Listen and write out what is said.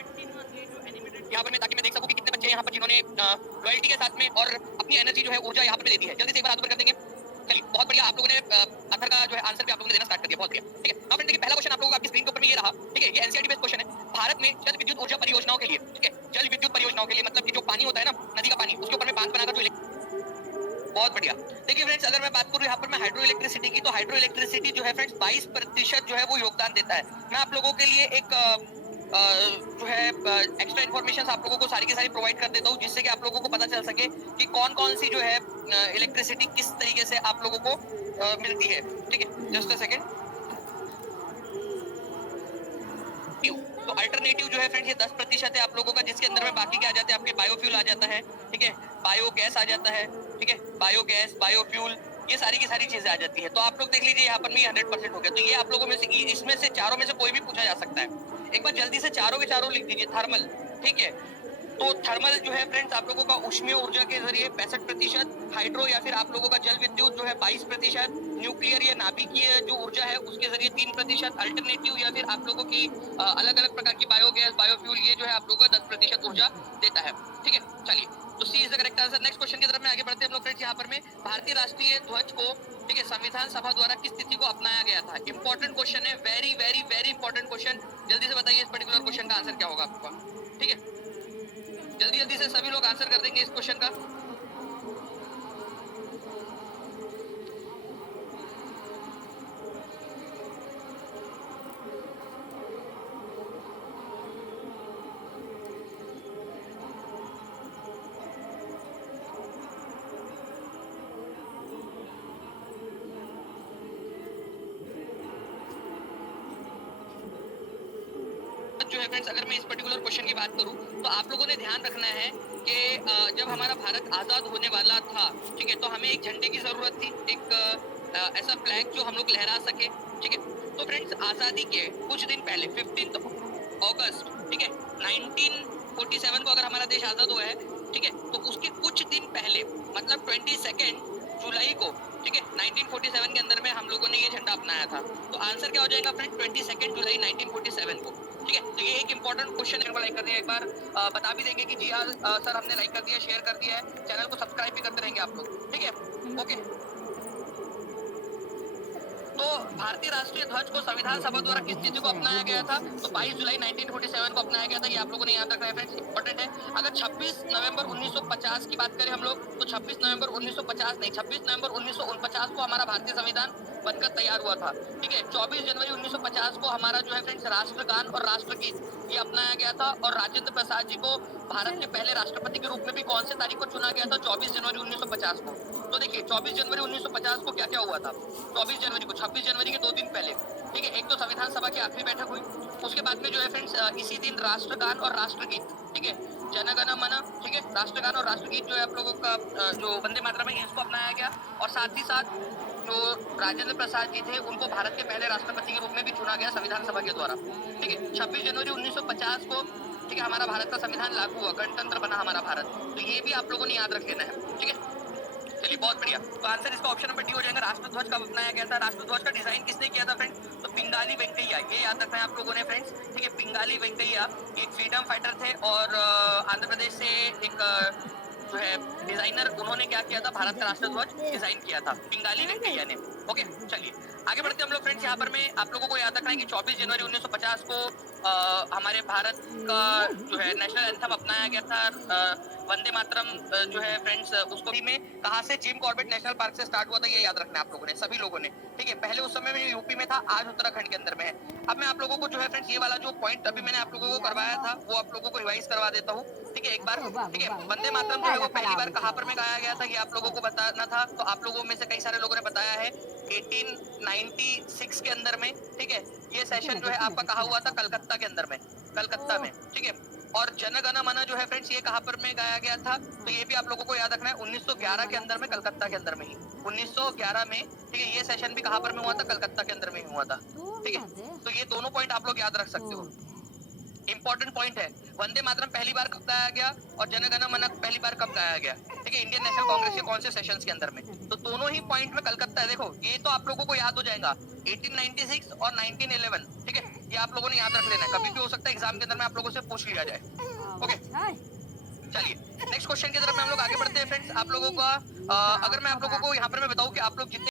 यहाँ पर मैं ताकि मैं देख सकूं कि कितने बच्चे यहाँ पर जिन्होंने लॉयल्टी के साथ में और अपनी एनर्जी जो है ऊर्जा यहाँ पर दे दी है। जल्दी से एक बार हाथ ऊपर कर देंगे। चलिए बहुत बढ़िया, आप लोगों ने अथर का जो है आंसर भी आप लोगों ने देना स्टार्ट कर दिया, बहुत बढ़िया। ठीक है, अब फ्रेंड देखिए पहला क्वेश्चन आप लोगों को आपकी स्क्रीन के ऊपर में ये रहा। ठीक है, ये एनसीईआरटी बेस्ड क्वेश्चन है। भारत में जल विद्युत ऊर्जा परियोजनाओं के लिए, ठीक है, जल विद्युत परियोजनाओं के लिए मतलब कि जो पानी होता है ना, नदी का पानी, उसके ऊपर में बांध बनाकर जो, बहुत बढ़िया। देखिए फ्रेंड्स, अगर मैं बात करूं यहाँ पर मैं हाइड्रो इलेक्ट्रिसिटी की, तो हाइड्रो इलेक्ट्रिसिटी जो है फ्रेंड्स 22% जो है वो योगदान देता है। मैं आप लोगों के लिए एक जो है एक्स्ट्रा इन्फॉर्मेशन आप लोगों को सारी की सारी प्रोवाइड कर देता हूँ, जिससे कि आप लोगों को पता चल सके कि कौन कौन सी जो है इलेक्ट्रिसिटी किस तरीके से आप लोगों को मिलती है। ठीक है, जस्ट अ सेकेंड। तो अल्टरनेटिव जो है फ्रेंड्स ये 10% है आप लोगों का, जिसके अंदर में बाकी क्या आ जाते हैं आपके बायोफ्यूल आ जाता है। ठीक है, बायोगैस आ जाता है। ठीक है, बायोगैस, बायोफ्यूल, ये सारी की सारी चीजें आ जाती है। तो आप लोग देख लीजिए यहाँ पर भी 100% हो गया। तो ये आप लोगों में से इसमें से चारों में से कोई भी पूछा जा सकता है। एक बार जल्दी से चारों के चारों लिख दीजिए। थर्मल, ठीक है, तो थर्मल जो है फ्रेंड्स आप लोगों का ऊष्मीय ऊर्जा के जरिए 65%, हाइड्रो या फिर आप लोगों का जल विद्युत जो है 22%, न्यूक्लियर या नाभिकीय जो ऊर्जा है उसके जरिए 3%, अल्टरनेटिव या फिर आप लोगों की अलग अलग प्रकार की बायोगैस, बायोफ्यूल, ये जो है आप लोगों का 10% ऊर्जा देता है। ठीक है, चलिए, तो C is the correct answer. Next question की तरफ में आगे बढ़ते हैं हम लोग फ्रेंड्स। यहाँ पर में भारतीय राष्ट्रीय ध्वज को, ठीक है, संविधान सभा द्वारा किस तिथि को अपनाया गया था? इंपॉर्टेंट क्वेश्चन है, very very very important question. जल्दी से बताइए इस पर्टिकुलर क्वेश्चन का आंसर क्या होगा आपका। ठीक है, जल्दी जल्दी से सभी लोग आंसर कर देंगे इस क्वेश्चन का। जो है फ्रेंड्स, अगर मैं इस पर्टिकुलर क्वेश्चन की बात करूं तो आप लोगों ने ध्यान रखना है कि जब हमारा भारत आजाद होने वाला था, ठीक है, तो हमें एक झंडे की जरूरत थी, एक ऐसा फ्लैग जो हम लोग लहरा सके। ठीक है, तो फ्रेंड्स आजादी के कुछ दिन पहले 15 अगस्त, ठीक है, 1947 को अगर हमारा देश आजाद हुआ है, ठीक है, तो उसके कुछ दिन पहले मतलब 22 जुलाई को, ठीक है, 1947 के अंदर में हम लोगों ने ये झंडा अपनाया था। तो आंसर क्या हो जाएगा फ्रेंड? 22 जुलाई 1947 को। ठीक है, तो ये एक इंपॉर्टेंट क्वेश्चन है, लाइक कर दिया एक बार बता भी देंगे कि जी हाँ सर हमने लाइक कर दिया, शेयर कर दिया है, चैनल को सब्सक्राइब भी करते रहेंगे आप लोग। ठीक है, ओके। तो भारतीय राष्ट्रीय ध्वज को संविधान सभा द्वारा किस तिथि को अपनाया गया था? तो 22 जुलाई 1947 को अपनाया गया था। ये आप लोगों ने याद रखना है फ्रेंड्स, इंपॉर्टेंट है। अगर 26 नवंबर 1950 की बात करें हम लोग, तो 26 नवंबर 1950 नहीं, 26 नवंबर 1949 को हमारा भारतीय संविधान बनकर तैयार हुआ था। ठीक है, 24 जनवरी 1950 को हमारा जो है फ्रेंड्स राष्ट्रगान और राष्ट्रगीत ये अपनाया गया था। और राजेंद्र प्रसाद जी को भारत के पहले राष्ट्रपति के रूप में भी कौन से तारीख को चुना गया था? 24 जनवरी 1950 को। तो देखिए 24 जनवरी 1950 को क्या क्या हुआ था? 24 जनवरी को, 26 जनवरी के 2 दिन पहले, ठीक है, एक तो संविधान सभा की आखिरी बैठक हुई। उसके बाद में जो है फ्रेंड्स इसी दिन राष्ट्रगान और राष्ट्रगीत, ठीक है, जन गण मन, ठीक है, राष्ट्रगान और राष्ट्रगीत जो है आप लोगों का जो वंदे मातरम है इसको अपनाया गया। और साथ ही साथ जो राजेंद्र प्रसाद जी थे उनको भारत के पहले राष्ट्रपति के रूप में भी चुना गया संविधान सभा के द्वारा। ठीक है, 26 जनवरी 1950 को, ठीक है, हमारा भारत का संविधान लागू हुआ, गणतंत्र बना हमारा भारत। तो ये भी आप लोगों ने याद रख लेना है। ठीक है, चलिए बहुत बढ़िया। तो आंसर इसका ऑप्शन नंबर डी हो जाएगा। राष्ट्रध्वज कब अपनाया गया था? राष्ट्रध्वज का डिजाइन किसने किया था फ्रेंड्स? तो पिंगाली वेंकैया, ये याद रखना है आप लोगों ने फ्रेंड्स। ठीक है, पिंगाली वेंकैया एक फ्रीडम फाइटर थे और आंध्र प्रदेश से एक जो है डिजाइनर, उन्होंने क्या किया था? भारत का राष्ट्रध्वज डिजाइन किया था पिंगाली वेंकैया ने। ओके, चलिए आगे बढ़ते हैं हम लोग फ्रेंड्स। यहाँ पर मैं आप लोगों को याद रखना है कि 24 जनवरी 1950 को हमारे भारत का जो है नेशनल एंथम अपनाया गया था, वंदे मातरम जो है फ्रेंड्स उसको भी में कहाँ से? जिम कॉर्बेट नेशनल पार्क से स्टार्ट हुआ था, ये याद रखना है आप लोगों ने, सभी लोगों ने। ठीक है, पहले उस समय में यूपी में था, आज उत्तराखंड के अंदर में है। अब मैं आप लोगों को जो है फ्रेंड्स ये वाला जो पॉइंट अभी मैंने आप लोगों को करवाया था वो आप लोगों को रिवाइज करवा देता हूँ। ठीक है, एक बार। ठीक है, वंदे मातरम जो है वो पहली बार कहाँ पर में गाया गया था ये आप लोगों को बताना था। तो आप लोगों में से कई सारे लोगों ने बताया है 1896 के अंदर में। ठीक है, ये सेशन जो है आपका कहा हुआ था? कलकत्ता के अंदर में, कलकत्ता में। ठीक है, और जन गण मन जो है फ्रेंड्स ये कहाँ पर में गाया गया था? तो ये भी आप लोगों को याद रखना है 1911 के अंदर में, कलकत्ता के अंदर में ही, 1911 में। ठीक है, ये सेशन भी कहाँ पर में हुआ था? कलकत्ता के अंदर में ही हुआ था। ठीक है, तो ये दोनों पॉइंट आप लोग याद रख सकते हो, इंपॉर्टेंट पॉइंट है। वंदे मातरम पहली बार कब गाया गया और जन गण मन पहली बार कब गाया गया? ठीक है, इंडियन नेशनल कांग्रेस के कौन से सेशंस के अंदर में? तो दोनों ही पॉइंट में कलकत्ता है। देखो ये तो आप लोगों को याद हो जाएगा। 1896 और 1911, ठीक है, ये आप लोगों ने याद रख लेना है, कभी भी हो सकता है एग्जाम के अंदर में आप लोगों से पूछ लिया जाए। ओके, चलिए नेक्स्ट क्वेश्चन की तरफ में हम लोग आगे बढ़ते हैं फ्रेंड्स। आप लोगों का अगर मैं आप लोगों को यहाँ पर मैं बताऊं कि आप लोग जितने